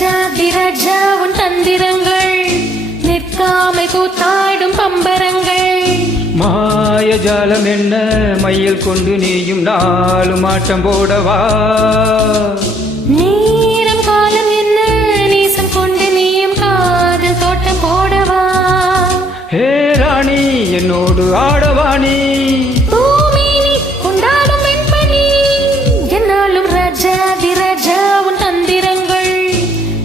ராஜாதிராஜா உன் தந்திரங்கள் நிற்காமல் கூத்தாடும் பம்பரங்கள். மாயஜாலம் என்ன மையல் கொண்டு நீயும் நாளும் ஆட்டம் போடவா. நேரம் காலம் என்ன நேசம் கொண்டு நீயும் காதல் தோட்டம் போடவா. ஹே ராணி என்னோடு ஆடவாணி. பூமினி கொண்டாடும் வெண்பனி என்னாலும் ராஜாதிராஜா உன் தந்திரங்கள்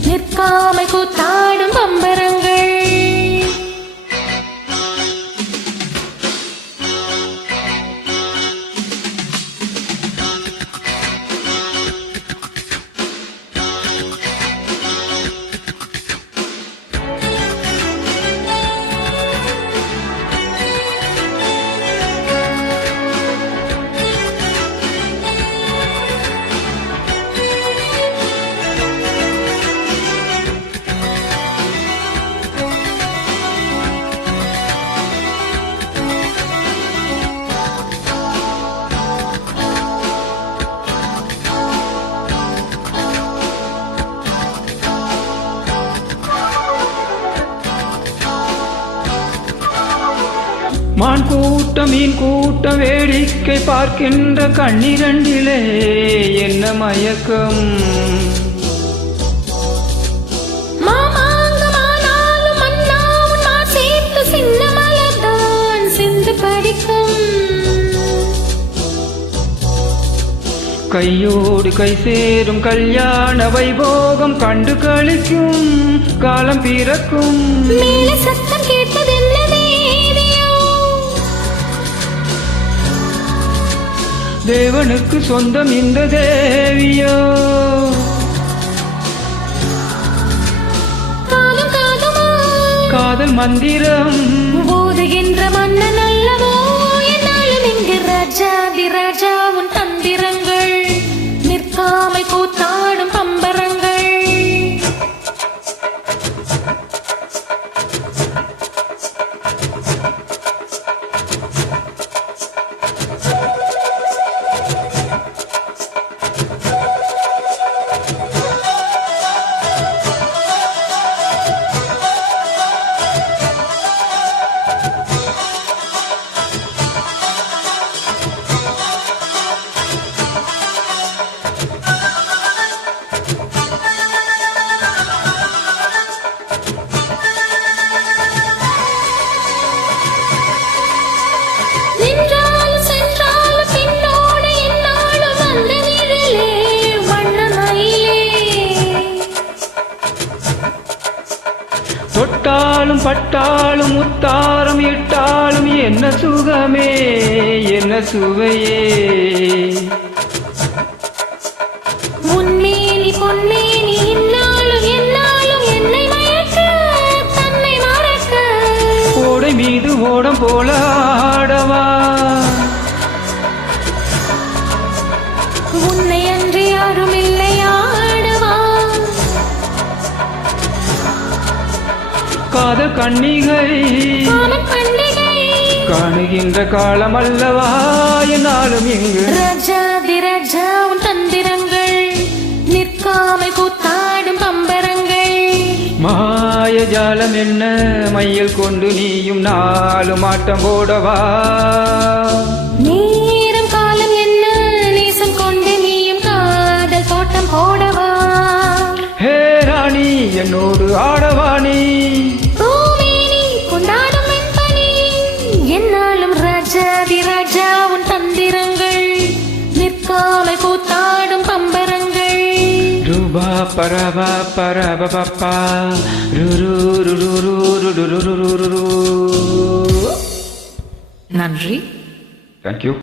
நிற்காமல் கூத்தாடும் பம்பரங்கள். மான் கூட்டம் மீன் கூட்டம் வேடிக்கை பார்க்கின்ற கண்ணிரண்டிலே என்ன மயக்கம். மாமாங்கமானாலும் மன்னாவும் நான் சேர்த்து சின்ன மலர்தான் சிந்து படிக்கும். கையோடு கை சேரும் கல்யாண வைபோகம் கண்டு கழிக்கும் காலம் பிறக்கும். மேல சத்தம் கேட்டது என்ன தேவியோ. தேவனுக்கு சொந்தம் இந்த தேவியோ. காலம் காதுமா காதல் மந்திரம் போதுகின்ற மன்னன் அல்லவோ. என்னாலும் இங்கு ராஜாதிராஜா உன் தந்திரங்கள் நிற்காமல் கூத்தாடும் பம்பரங்கள். தொட்டாலும் பட்டாலும் முத்தாரம் இட்டாலும் என்ன சுகமே என்ன சுவையே. உன்மேனி பொன்மேனி இன்னாலும் என்னாலும் என்னை மயக்க தன்னை மறக்க. ஓடை மீது ஓடம் போல ஆடவா. உன்னை அன்றி யாரும் இல்லை ஆடவா. காதல் கண்ணிகை காணுகின்ற காலம் அல்லவா என்னாலும் இங்கு ராஜாதிராஜா உன் தந்திரங்கள் நிற்காமல் கூத்தாடும் பம்பரங்கள். மாயஜாலம் என்ன மையல் கொண்டு நீயும் நாளும் ஆட்டம் போடவா. நேரம் காலம் என்ன நேசம் கொண்டு நீயும் காதல் தோட்டம் போடவா. ஹே ராணி என்னோடு ஆடவாணி. பூமினி கொண்டாடும் வெண்பனி என்னாலும் ராஜாதிராஜா உன் தந்திரங்கள் நிற்காமல் கூத்தாடும் பம்பரங்கள். ரூபா பரபா பரப பப்பா ருரு ருரு ருரு ருரு ருரு. நன்றி. Thank you.